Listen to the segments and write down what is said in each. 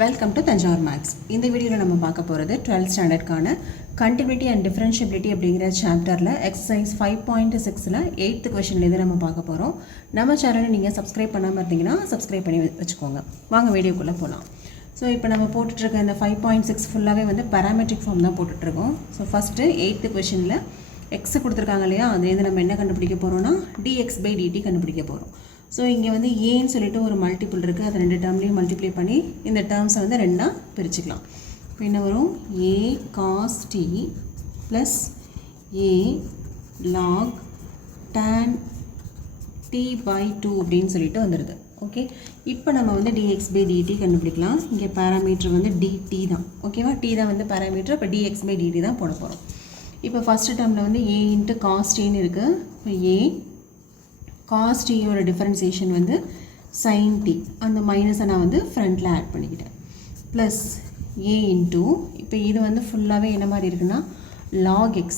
Welcome to Thanjavur maths. இந்த வீடியோவில் நம்ம பார்க்க போகிறது 12th ஸ்டாண்டர்ட்கான கண்டினியூட்டி அண்ட் டிஃபரன்ஷியபிலிட்டி அப்படிங்கிற சாப்டரில் எக்ஸசைஸ் 5.6ல் 8th கொஷின்லேருந்து நம்ம பார்க்க போகிறோம். நம்ம சேனலை நீங்கள் சப்ஸ்கிரைப் பண்ணாமல் இருந்தீங்கன்னா சப்ஸ்கிரைப் பண்ணி வச்சுக்கோங்க. வாங்க வீடியோக்குள்ளே போகலாம். ஸோ இப்போ நம்ம போட்டுட்ருக்க இந்த 5.6 ஃபுல்லாகவே வந்து பேராமெட்ரிக் ஃபார்ம் தான் போட்டுட்ருக்கோம். ஸோ ஃபஸ்ட்டு 8th கொஷினில் எக்ஸ் கொடுத்துருக்காங்க இல்லையா, அதுலேருந்து நம்ம என்ன கண்டுபிடிக்க போகிறோம்னா dx/dt கண்டுபிடிக்க போகிறோம். ஸோ இங்கே வந்து ஏன்னு சொல்லிட்டு ஒரு மல்டிபிள் இருக்குது, அதை ரெண்டு டேர்ம்லேயும் மல்டிப்ளை பண்ணி இந்த டேர்ம்ஸை வந்து ரெண்டாக பிரிச்சுக்கலாம். இப்போ என்ன வரும், a cos t plus a log tan t/2 அப்படின்னு சொல்லிட்டு வந்துடுது. ஓகே, இப்போ நம்ம வந்து dx/dt கண்டுபிடிக்கலாம். இங்கே பேராமீட்டர் வந்து dt தான். ஓகேவா, t தான் வந்து பேராமீட்டர், இப்போ dx/dt தான் போட போகிறோம். இப்போ ஃபஸ்ட்டு டேர்மில் வந்து a × cos t இருக்குது. இப்போ a cos t யோட டிஃபரன்சியேஷன் வந்து sin t, அந்த மைனஸை நான் வந்து ஃப்ரண்ட்டில் ஆட் பண்ணிக்கிட்டேன். ப்ளஸ் a இன்ட்டு, இப்போ இது வந்து ஃபுல்லாகவே என்ன மாதிரி இருக்குன்னா log x.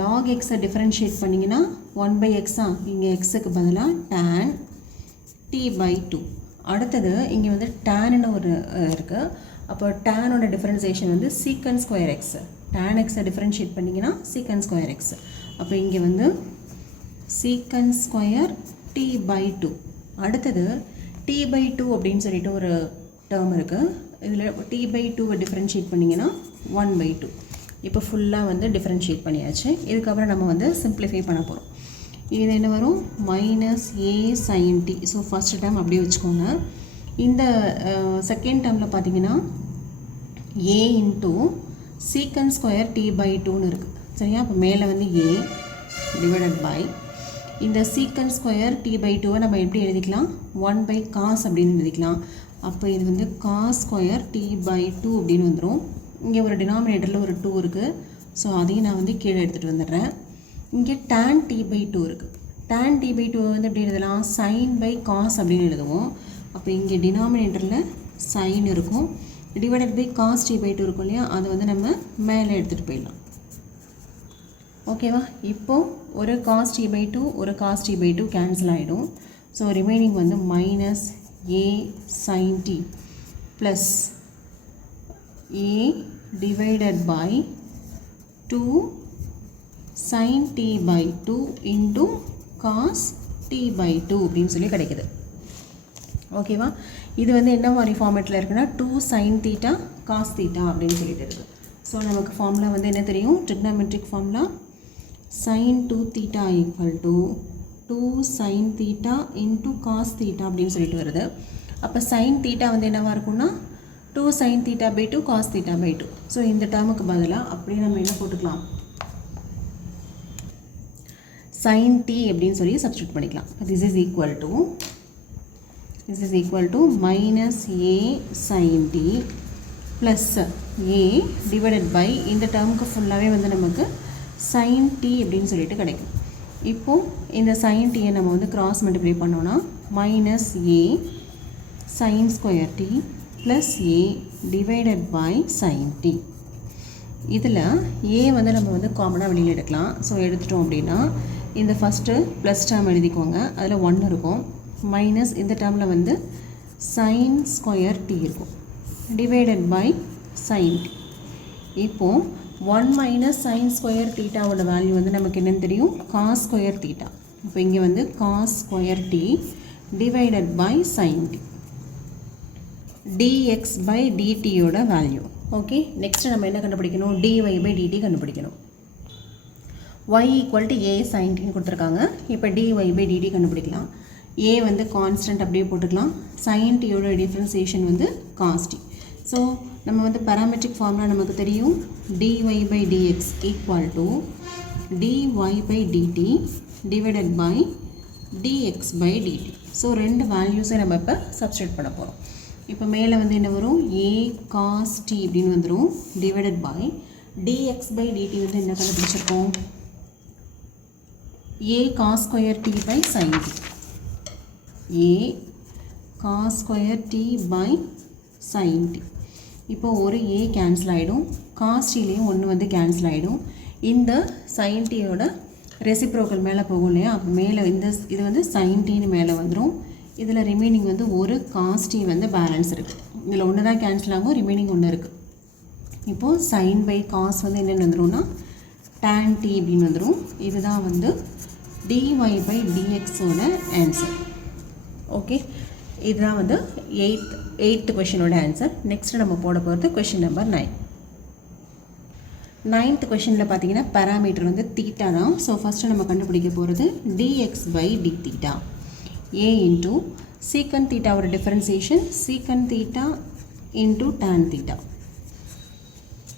log x-ஐ டிஃபரன்ஷியேட் பண்ணிங்கன்னா 1/x-ஆ, இங்கே எக்ஸுக்கு பதிலாக tan t/2. அடுத்தது இங்கே வந்து tan-ன்னு ஒரு இருக்குது. அப்போ tan-ஓட டிஃபரன்சியேஷன் வந்து sec² x. tan x-ஐ டிஃபரன்ஷியேட் பண்ணிங்கன்னா sec² x. அப்போ இங்கே வந்து sec² t/2. அடுத்தது t/2 அப்படின்னு சொல்லிட்டு ஒரு டேர்ம் இருக்குது. இதில் t/2வை டிஃப்ரென்ஷியேட் பண்ணிங்கன்னா 1/2. இப்போ ஃபுல்லாக வந்து டிஃப்ரென்ஷியேட் பண்ணியாச்சு. இதுக்கப்புறம் நம்ம வந்து சிம்பிளிஃபை பண்ண போகிறோம். இது என்ன வரும், -a sin t. So first term அப்படியே வச்சுக்கோங்க. இந்த செகண்ட் டேர்மில் பார்த்தீங்கன்னா a இன்ட்டு sec² t/2ன்னு இருக்குது. சரியா, அப்போ மேலே வந்து a டிவைடட் பை இந்த sec² t/2வை நம்ம எப்படி எழுதிக்கலாம், 1/cos அப்படின்னு எழுதிக்கலாம். அப்போ இது வந்து cos² t/2 அப்படின்னு வந்துடும். இங்கே ஒரு டினாமினேட்டரில் ஒரு 2 இருக்குது. ஸோ அதையும் நான் வந்து கீழே எடுத்துகிட்டு வந்துடுறேன். இங்கே tan t/2 இருக்குது. tan t/2 வந்து எப்படி எழுதலாம், sin/cos அப்படின்னு எழுதுவோம். அப்போ இங்கே டினாமினேட்டரில் sin இருக்கும், டிவைடட் பை cos t/2 இருக்கும் இல்லையா, அதை வந்து நம்ம மேலே எடுத்துகிட்டு போயிடலாம். ஓகேவா, இப்போது ஒரு cos t/2 ஒரு cos t/2 கேன்சல் ஆகிடும். ஸோ ரிமைனிங் வந்து -a sin t plus a divided by 2 sin t/2 இன்ட்டு cos t/2 அப்படின்னு சொல்லி கிடைக்குது. ஓகேவா, இது வந்து என்ன மாதிரி ஃபார்மேட்டில் இருக்குன்னா 2 sin θ cos θ அப்படின்னு சொல்லிட்டு இருக்குது. ஸோ நமக்கு ஃபார்முலா வந்து என்ன தெரியும், trigonometric formula sin 2θ = 2 sin θ into cos θ அப்படின்னு சொல்லிட்டு வருது. அப்போ sin θ வந்து என்னவாக இருக்கும்னா 2 sin θ/2 cos θ/2. ஸோ இந்த டேர்முக்கு பதிலாக அப்படியே நம்ம என்ன போட்டுக்கலாம், sin t அப்படின்னு சொல்லி சப்ஸ்டியூட் பண்ணிக்கலாம். this is equal to -a sin t plus a divided by இந்த டேர்முக்கு ஃபுல்லாகவே வந்து நமக்கு sin t அப்படின்னு சொல்லிட்டு கிடைக்கும். இப்போது இந்த sin t-யை நம்ம வந்து கிராஸ் மல்டிப்ளை பண்ணோன்னா -a sin² t plus a divided by sin t. இதில் a வந்து நம்ம வந்து காமனாக வெளியில் எடுக்கலாம். ஸோ எடுத்துட்டோம் அப்படின்னா இந்த ஃபஸ்ட்டு ப்ளஸ் டேர்ம் எழுதிக்கோங்க, அதில் 1 இருக்கும், மைனஸ் இந்த டேர்மில் வந்து sin² t இருக்கும், டிவைடட் பை sin t. இப்போது 1 - sin² θவோட வேல்யூ வந்து நமக்கு என்னென்னு தெரியும், cos² θ. இப்போ இங்கே வந்து cos² t divided by sin t, dx/dtயோட வேல்யூ. ஓகே, நெக்ஸ்ட்டு நம்ம என்ன கண்டுபிடிக்கணும், dy/dt கண்டுபிடிக்கணும். y = a sin t கொடுத்துருக்காங்க. இப்போ dy/dt கண்டுபிடிக்கலாம். a வந்து கான்ஸ்டன்ட் அப்படியே போட்டுக்கலாம். sin tயோட டிஃப்ரென்சியேஷன் வந்து cos t. ஸோ நம்ம வந்து பேராமெட்ரிக் ஃபார்முலா நமக்கு தெரியும், dy/dx = dy/dt divided by dx/dt. So ரெண்டு வேல்யூஸை நம்ம இப்போ சப்ஸ்டியூட் பண்ண போகிறோம். இப்போ மேலே வந்து என்ன வரும், a cos t அப்படின்னு வந்துடும், டிவைடட் பை dx/dt வந்து என்ன கண்டுபிடிச்சிருக்கோம், a cos² t/sin t. a cos² t/sin t. இப்போ ஒரு a கேன்சல் ஆகிடும், cos t-லேயும் 1 வந்து கேன்சல் ஆகிடும். இந்த sin t-யோட ரெசிப்ரோக்கல் மேலே போகும் இல்லையா, அப்போ மேலே இது வந்து sin t-ன்னு மேலே வந்துடும். இதில் ரிமைனிங் வந்து ஒரு cos t வந்து பேலன்ஸ் இருக்குது. இதில் ஒன்று தான் கேன்சல் ஆகும், ரிமைனிங் ஒன்று இருக்குது. இப்போது சைன் பை காஸ் வந்து என்னென்னு வந்துடும்னா tan t அப்படின்னு வந்துடும். இதுதான் வந்து dy by dxோட ஆன்சர். ஓகே, இதுதான் வந்து எயித்து கொஷினோட ஆன்சர். நெக்ஸ்ட்டு நம்ம போட போகிறது கொஷின் நம்பர் 9. 9th கொஷினில் பார்த்தீங்கன்னா பேராமீட்டர் வந்து தீட்டா தான். ஸோ ஃபஸ்ட்டு நம்ம கண்டுபிடிக்க போகிறது dx by d theta a into secant theta ஒரு differentiation secant theta into tan theta.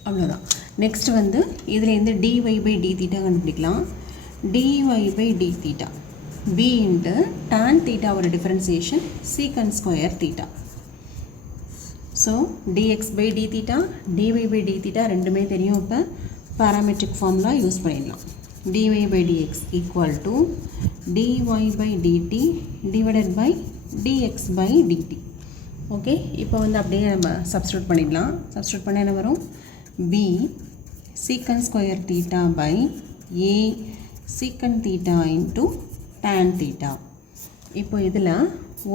அவ்வளோதான். நெக்ஸ்ட் வந்து இதில் இருந்து dy by d theta கண்டுபிடிக்கலாம். dy by d theta b into tan theta ஒரு differentiation secant square theta. So dx by d theta dy by d theta ரெண்டுமே தெரியும். இப்போ parametric formula use பண்ணிடலாம். dy by dx equal to dy by dt divided by dx by dt. Okay, இப்போ வந்து அப்படியே நம்ம substitute பண்ணிடலாம். Substitute பண்ண என்ன வரும்? b secant square theta by a secant theta into tan theta. இப்போ இதில்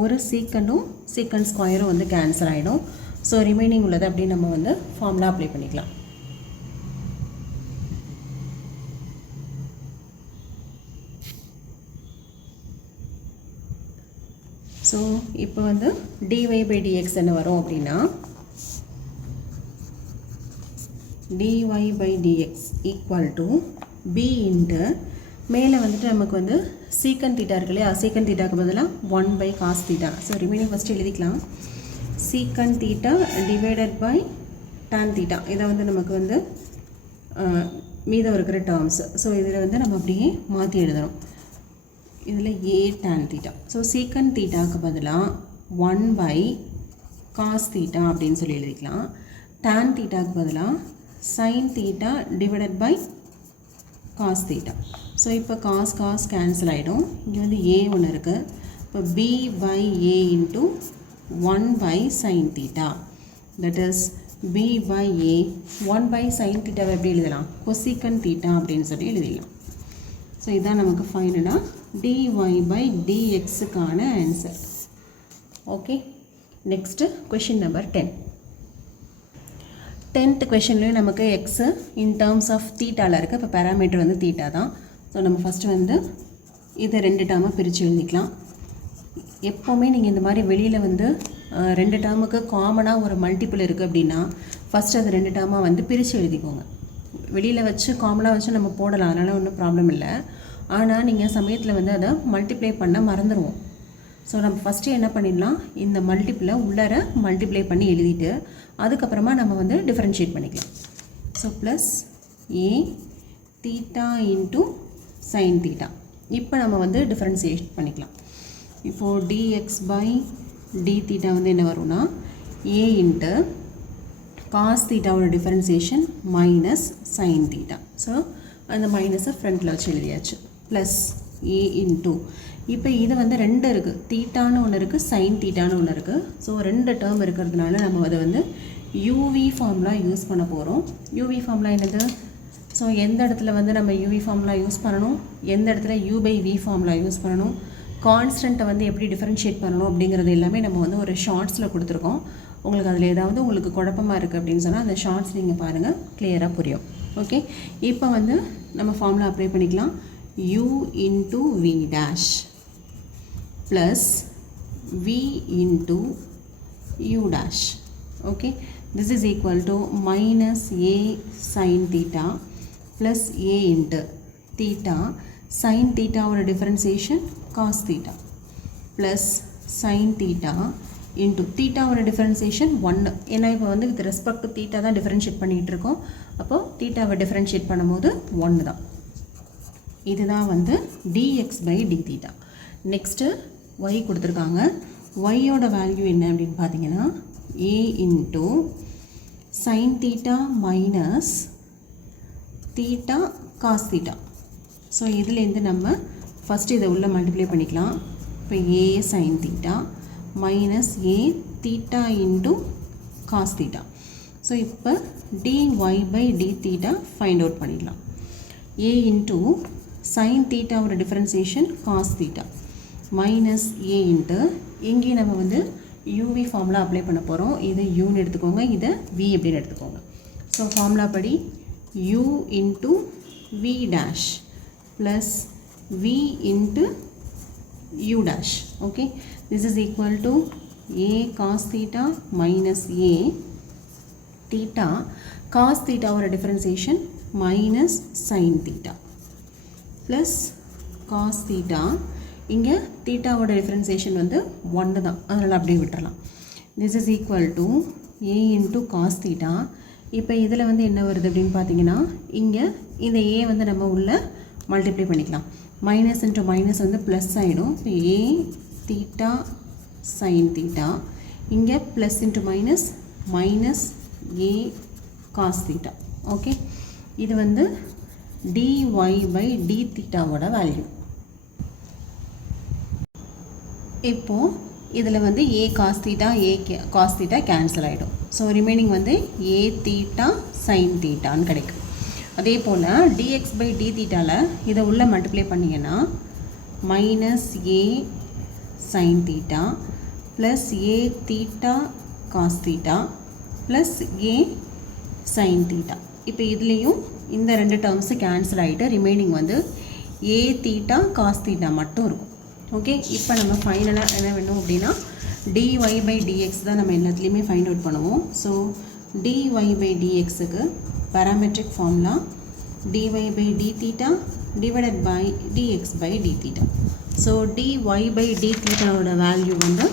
ஒரு சீக்கண்டும் secant ஸ்கொயரும் வந்து கேன்சல் ஆகிடும். ஸோ ரிமைனிங் உள்ளது அப்படியே நம்ம வந்து ஃபார்முலா அப்ளை பண்ணிக்கலாம். ஸோ இப்போ வந்து dy by dx என்ன வரும் அப்படின்னா dy by dx equal to b into மேலே வந்துட்டு நமக்கு வந்து secant theta இருக்கு இல்லையா, secant thetaக்கு பதிலாக 1 by cos theta. So remaining first எழுதிக்கலாம். secant theta divided by tan theta. இதை வந்து நமக்கு வந்து மீதம் இருக்கிற டேர்ம்ஸ். ஸோ இதில் வந்து நம்ம அப்படியே மாற்றி எழுதணும். இதில் a tan theta. So secant thetaக்கு பதிலாக 1 by cos theta அப்படின்னு சொல்லி எழுதிக்கலாம். tan thetaக்கு பதிலாக sin theta divided by cos theta. So இப்போ cos கேன்சல் ஆகிடும். இங்கே வந்து a ஒன்று இருக்குது. இப்போ b by a into 1 by sin theta, that is b by a 1 by sin theta எப்படி எழுதலாம்? cosecant theta அப்படின்னு சொல்லி எழுதிடலாம். ஸோ இதுதான் நமக்கு ஃபைனலாக dy by dxக்கான answer. Okay, next question number 10. 10th கொஷின்லேயும் நமக்கு எக்ஸு இன் டேர்ம்ஸ் ஆஃப் தீட்டாவில் இருக்குது. இப்போ பேராமீட்டர் வந்து தீட்டா தான். ஸோ நம்ம ஃபஸ்ட்டு வந்து இதை 2 டேர்மாக பிரித்து எழுதிக்கலாம். எப்போவுமே நீங்கள் இந்த மாதிரி வெளியில் வந்து 2 டேர்முக்கு காமனாக ஒரு மல்டிபிள் இருக்குது அப்படின்னா ஃபஸ்ட்டு அது 2 டேர்மாக வந்து பிரித்து எழுதிக்கோங்க. வெளியில் வச்சு காமனாக வச்சு நம்ம போடலாம், அதனால் ஒன்றும் ப்ராப்ளம் இல்லை. ஆனால் நீங்கள் சமயத்தில் வந்து அதை மல்டிப்ளை பண்ண மறந்துடுவோம். ஸோ நம்ம ஃபஸ்ட்டு என்ன பண்ணிடலாம், இந்த மல்டிப்பிளை உள்ளார மல்டிப்ளை பண்ணி எழுதிட்டு அதுக்கப்புறமா நம்ம வந்து டிஃப்ரென்ஷியேட் பண்ணிக்கலாம். So plus A theta into sine theta. இப்போ நம்ம வந்து டிஃப்ரென்ஷியேட் பண்ணிக்கலாம். இப்போது டிஎக்ஸ் பை டி தீட்டா வந்து என்ன வரும்னா ஏ இன்ட்டு காஸ் தீட்டாவோட differentiation minus sine theta. So அந்த மைனஸை ஃப்ரண்ட்டில் வச்சு எழுதியாச்சு. ப்ளஸ் ஏ இன்ட்டு இப்போ இது வந்து 2 இருக்குது, தீட்டான்னு ஒன்று இருக்குது, சைன் தீட்டான்னு ஒன்று இருக்குது. ஸோ 2 டேர்ம் இருக்கிறதுனால நம்ம அதை வந்து யூவி ஃபார்முலா யூஸ் பண்ண போகிறோம். யூவி ஃபார்முலா என்னது? ஸோ எந்த இடத்துல வந்து நம்ம யூவி ஃபார்முலா யூஸ் பண்ணணும், எந்த இடத்துல u by v formula use பண்ணணும், கான்ஸ்டண்ட்டை வந்து எப்படி டிஃபரன்ஷியேட் பண்ணணும் அப்படிங்கிறது எல்லாமே நம்ம வந்து ஒரு ஷார்ட்ஸில் கொடுத்துருக்கோம். உங்களுக்கு அதில் ஏதாவது உங்களுக்கு குழப்பமாக இருக்குது அப்படின்னு சொன்னால் அந்த ஷார்ட்ஸ் நீங்கள் பாருங்கள், கிளியராக புரியும். ஓகே, இப்போ வந்து நம்ம ஃபார்முலா அப்ளை பண்ணிக்கலாம். u into v dash plus v into u dash. Okay, this is equal to minus a sin theta plus a into theta sin theta or differentiation cos theta plus sin theta into theta or differentiation 1. ஏன்னா இப்போ வந்து with respect to theta தான் differentiate பண்ணிகிட்டு இருக்கோம். அப்போது thetaவை differentiate பண்ணும்போது 1 தான். இதுதான் வந்து dx by d theta. Next y கொடுத்துருக்காங்க. yயோட வேல்யூ என்ன அப்படின்னு பார்த்தீங்கன்னா a into sin theta minus theta cos theta. So இதுலேருந்து நம்ம ஃபஸ்ட்டு இதை உள்ள மல்டிப்ளை பண்ணிக்கலாம். இப்போ a sin theta minus a theta into cos theta. So இப்போ dy by d theta find out பண்ணிடலாம். a into sin theta ஒரு differentiation cos theta minus a into இங்கே நம்ம வந்து யூவி ஃபார்முலா அப்ளை பண்ண போகிறோம். இது யூன்னு எடுத்துக்கோங்க, இதை வி அப்படின்னு எடுத்துக்கோங்க. ஸோ ஃபார்முலா படி u into v dash plus v into u dash. Okay, this is equal to a cos theta minus a theta cos theta or differentiation minus sin theta plus cos theta. இங்கே தீட்டாவோட differentiation வந்து 1 தான், அதனால் அப்படியே விட்டுறலாம். this is equal to a into cos theta. இப்போ இதில் வந்து என்ன வருது அப்படின்னு பார்த்தீங்கன்னா, இங்கே இந்த a வந்து நம்ம உள்ள மல்டிப்ளை பண்ணிக்கலாம். மைனஸ் இன்ட்டு மைனஸ் வந்து ப்ளஸ் ஆகிடும். a தீட்டா சைன் தீட்டா, இங்கே plus into minus minus a cos theta. Okay, இது வந்து dy பை d தீட்டாவோட வேல்யூ. இப்போது இதில் வந்து a cos theta a cos theta cancel ஆகிடும். ஸோ ரிமைனிங் வந்து a தீட்டா சைன் தீட்டான்னு கிடைக்கும். அதே போல் dx பை d தீட்டாவில் இதை உள்ளே மல்டிப்ளை பண்ணிங்கன்னா minus a sine theta plus a theta cos theta plus a sine theta. இப்போ இதுலேயும் இந்த ரெண்டு டேர்ம்ஸு கேன்சல் ஆகிட்டு ரிமைனிங் வந்து a தீட்டா காஸ் தீட்டா மட்டும் இருக்கும். ஓகே, இப்போ நம்ம ஃபைனலாக என்ன வேணும் அப்படின்னா dy பை dx தான் நம்ம எல்லாத்துலேயுமே ஃபைண்ட் அவுட் பண்ணுவோம். ஸோ dy பை dxக்கு parametric formula dy by d theta divided by dx by d theta. So dy by d தீட்டாவோட வேல்யூ வந்து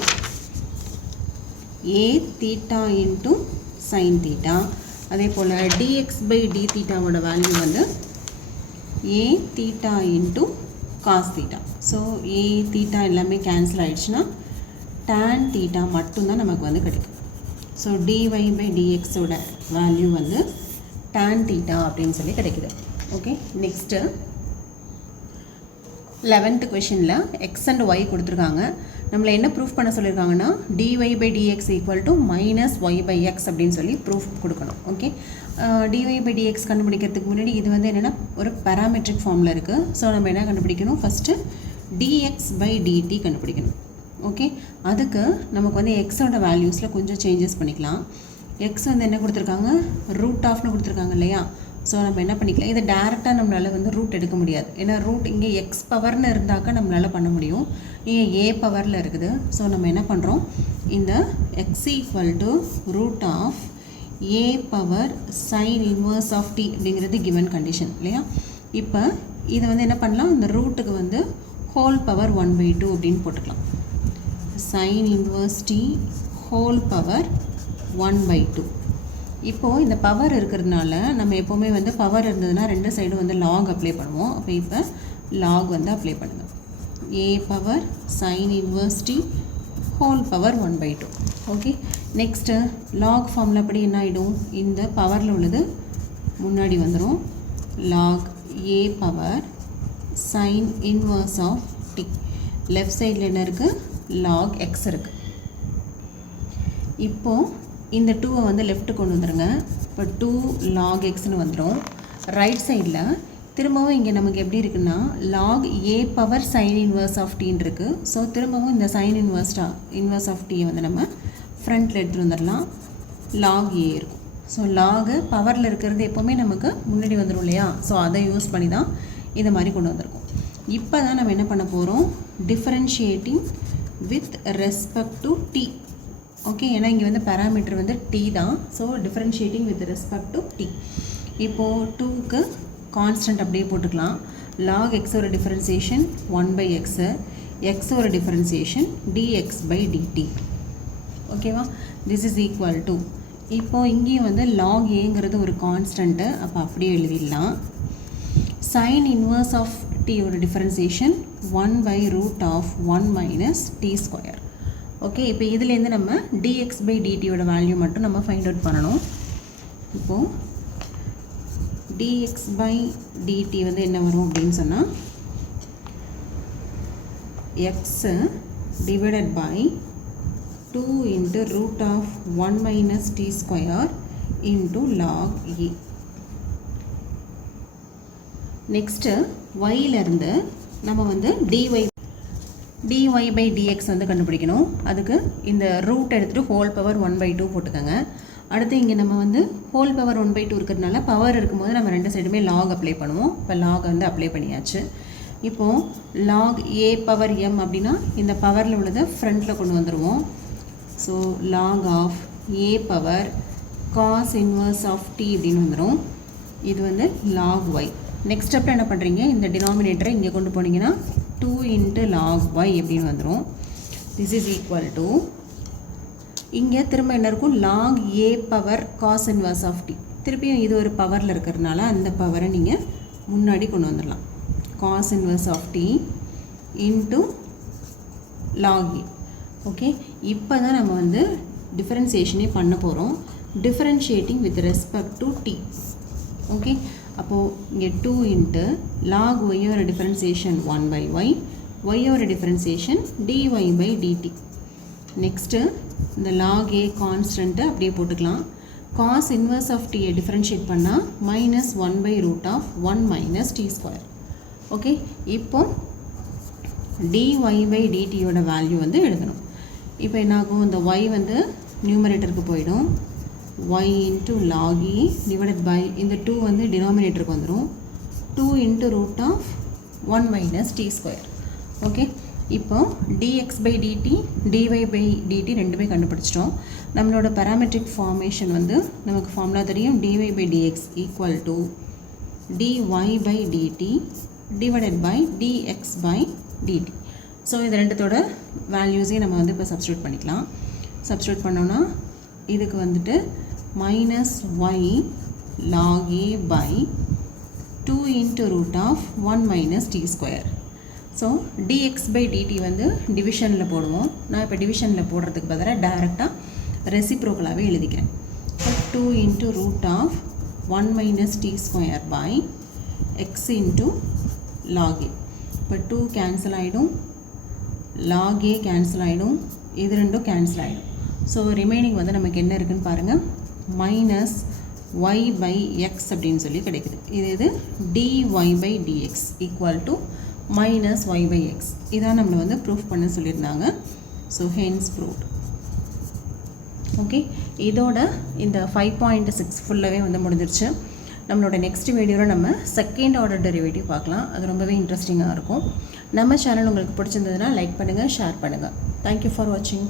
a theta into sine theta. அதே போல் dx பை d தீட்டாவோட வேல்யூ வந்து a theta into cos theta. So a theta எல்லாமே cancel ஆகிடுச்சுன்னா tan theta மட்டும்தான் நமக்கு வந்து கிடைக்கும். ஸோ dy பை dxோட வேல்யூ வந்து tan தீட்டா அப்படின்னு சொல்லி கிடைக்குது. ஓகே, நெக்ஸ்ட்டு 11th கொஷனில் எக்ஸ் அண்ட் ஒய் கொடுத்துருக்காங்க. நம்மளை என்ன ப்ரூஃப் பண்ண சொல்லியிருக்காங்கன்னா dy by dx equal to minus y by x அப்படின்னு சொல்லி ப்ரூஃப் கொடுக்கணும். ஓகே, dy பை dx கண்டுபிடிக்கிறதுக்கு முன்னாடி இது வந்து என்னென்னா ஒரு பேராமெட்ரிக் ஃபார்மில் இருக்குது. ஸோ நம்ம என்ன கண்டுபிடிக்கணும், ஃபஸ்ட்டு dx பை dt கண்டுபிடிக்கணும். ஓகே, அதுக்கு நமக்கு வந்து எக்ஸோட வேல்யூஸில் கொஞ்சம் சேஞ்சஸ் பண்ணிக்கலாம். எக்ஸ் வந்து என்ன கொடுத்துருக்காங்க, ரூட் ஆஃப்னு கொடுத்துருக்காங்க இல்லையா. ஸோ நம்ம என்ன பண்ணிக்கலாம், இதை டேரெக்டாக நம்மளால் வந்து ரூட் எடுக்க முடியாது. ஏன்னா ரூட் இங்கே எக்ஸ் பவர்னு இருந்தாக்கா நம்மளால் பண்ண முடியும், இங்கே ஏ பவரில் இருக்குது. ஸோ நம்ம என்ன பண்ணுறோம், இந்த x equal to root of a power sine inverse of t அப்படிங்கிறது கிவன் கண்டிஷன் இல்லையா. இப்போ இதை வந்து என்ன பண்ணலாம், இந்த ரூட்டுக்கு வந்து ஹோல் பவர் 1/2 அப்படின்னு போட்டுக்கலாம். Sine inverse t whole power 1/2. இப்போது இந்த பவர் இருக்கிறதுனால நம்ம எப்போவுமே வந்து பவர் இருந்ததுன்னா ரெண்டு சைடும் வந்து லாக் அப்ளை பண்ணுவோம். அப்போ இப்போ லாக் வந்து அப்ளை பண்ணுங்கள். A power sine inverse t whole power 1/2. Okay, next log formula படி என்ன ஆகிடும், இந்த பவரில் உள்ளது முன்னாடி வந்துடும். Log a power sine inverse of t. Left சைடில் என்ன இருக்குது, லாக் எக்ஸ் இருக்குது. இப்போது இந்த 2வை வந்து லெஃப்ட்டு கொண்டு வந்துடுங்க. இப்போ 2 log xன்னு வந்துடும். ரைட் சைடில் திரும்பவும் இங்கே நமக்கு எப்படி இருக்குன்னா log a power sine inverse of டீன்னு இருக்குது. ஸோ திரும்பவும் இந்த சைன் இன்வர்ஸ் ஆஃப் டீயை வந்து நம்ம ஃப்ரண்ட்டில் எடுத்துகிட்டு வந்துடலாம். லாக் ஏ இருக்கும். ஸோ லாகு பவரில் இருக்கிறது எப்போவுமே நமக்கு முன்னாடி வந்துடும் இல்லையா. ஸோ அதை யூஸ் பண்ணி தான் இந்த மாதிரி கொண்டு வந்திருக்கோம். இப்போ தான் நம்ம என்ன பண்ண போகிறோம், differentiating with respect to t. Okay, ஏன்னா இங்கே வந்து பேராமீட்டர் வந்து டி தான். So differentiating with respect to t. இப்போது 2க்கு கான்ஸ்டன்ட் அப்படியே போட்டுக்கலாம். லாக் எக்ஸோட டிஃபரன்சியேஷன் 1/x, எக்ஸோட டிஃபரன்சியேஷன் dx பை dt. ஓகேவா, திஸ் இஸ் ஈக்குவல் டு, இப்போது இங்கேயும் வந்து லாக் ஏங்கிறது ஒரு கான்ஸ்டன்ட்டு, அப்போ அப்படியே எழுதிடலாம். சைன் இன்வர்ஸ் ஆஃப் டியோட differentiation 1/√1 minus t square. Okay, இப்போ இதுலேருந்து நம்ம dx பை dtயோட வேல்யூ மட்டும் நம்ம ஃபைண்ட் அவுட் பண்ணணும். இப்போது dx பை dt வந்து என்ன வரும் அப்படின்னு சொன்னால் x divided by 2 into √1 minus t square into log a. Next yலேருந்து நம்ம வந்து dy dy by dx வந்து கண்டுபிடிக்கணும். அதுக்கு இந்த ரூட் எடுத்துகிட்டு ஹோல் பவர் 1/2 போட்டுக்கோங்க. அடுத்து இங்கே நம்ம வந்து ஹோல் பவர் 1/2 இருக்கிறதுனால பவர் இருக்கும்போது நம்ம ரெண்டு சைடுமே லாக் அப்ளை பண்ணுவோம். இப்போ லாக் வந்து அப்ளை பண்ணியாச்சு. இப்போது லாக் a பவர் m அப்படின்னா இந்த பவரில் உள்ளதை ஃப்ரண்ட்டில் கொண்டு வந்துடுவோம். So log of a power cos inverse of t அப்படின்னு வந்துடும். இது வந்து லாக் y. நெக்ஸ்ட் ஸ்டெப்பில் என்ன பண்ணுறீங்க, இந்த டினாமினேட்டரை இங்கே கொண்டு போனீங்கன்னா 2 × log y அப்படின்னு வந்துடும். திஸ் இஸ் ஈக்குவல் டு இங்கே திரும்ப என்ன இருக்கும், log a power cos inverse of t. திருப்பியும் இது ஒரு பவரில் இருக்கிறதுனால அந்த பவரை நீங்கள் முன்னாடி கொண்டு வந்துடலாம். Cos inverse of t into log a. Okay, இப்போ தான் நம்ம வந்து டிஃபரன்சியேஷனே பண்ண போகிறோம். Differentiating with respect to t. Okay, அப்போது இங்கே 2 × log y-யோட டிஃபரன்சியேஷன் 1/y, y-யோட differentiation dy by dt. Next இந்த log a கான்ஸ்டன்ட்டு அப்படியே போட்டுக்கலாம். Cos inverse of t differentiate பண்ணால் -1/√1 - t². ஓகே, இப்போ dy by dt-யோட வேல்யூ வந்து எழுதணும். இப்போ என்னாகும், இந்த y வந்து நியூமரேட்டருக்கு போயிடும். y × log e divided by இந்த 2 வந்து டினாமினேட்டருக்கு வந்துடும். 2 × √1 - t². ஓகே, இப்போ dx by dt dy by dt ரெண்டுமே கண்டுபிடிச்சிட்டோம். நம்மளோட பேராமெட்ரிக் ஃபார்மேஷன் வந்து நமக்கு ஃபார்முலா தெரியும். dy by dx equal to dy by dt divided by dx by dt. So இது ரெண்டுத்தோட வேல்யூஸையும் நம்ம வந்து இப்போ சப்ஸ்டியூட் பண்ணிக்கலாம். சப்ஸ்டியூட் பண்ணோன்னா இதுக்கு வந்துட்டு -y log a by 2 × √1 - t². So dx by dt வந்து டிவிஷனில் போடுவோம். நான் இப்போ டிவிஷனில் போடுறதுக்கு பதிலாக டைரெக்டாக ரெசிப்ரோக்கலாகவே எழுதிக்கிறேன். 2 × √1 - t² by x × log a. இப்போ 2 கேன்சல் ஆகிடும், log a கேன்சல் ஆகிடும், இது ரெண்டும் கேன்சல் ஆகிடும். ஸோ ரிமைனிங் வந்து நமக்கு என்ன இருக்குதுன்னு பாருங்கள், -y by x அப்படின்னு சொல்லி கிடைக்குது. இது dy by dx equal to -y by x. இதான் நம்மளை வந்து ப்ரூஃப் பண்ண சொல்லியிருந்தாங்க. So hence proved. ஓகே, இதோட இந்த 5.6 ஃபுல்லாகவே வந்து முடிஞ்சிருச்சு. நம்மளோட நெக்ஸ்ட் வீடியோவில் நம்ம செகண்ட் ஆர்டர் டெரிவேட்டிவ் பார்க்கலாம். அது ரொம்பவே இன்ட்ரெஸ்டிங்காக இருக்கும். நம்ம சேனல் உங்களுக்கு பிடிச்சிருந்ததுன்னா லைக் பண்ணுங்கள், ஷேர் பண்ணுங்கள். தேங்க்யூ ஃபார் வாட்சிங்.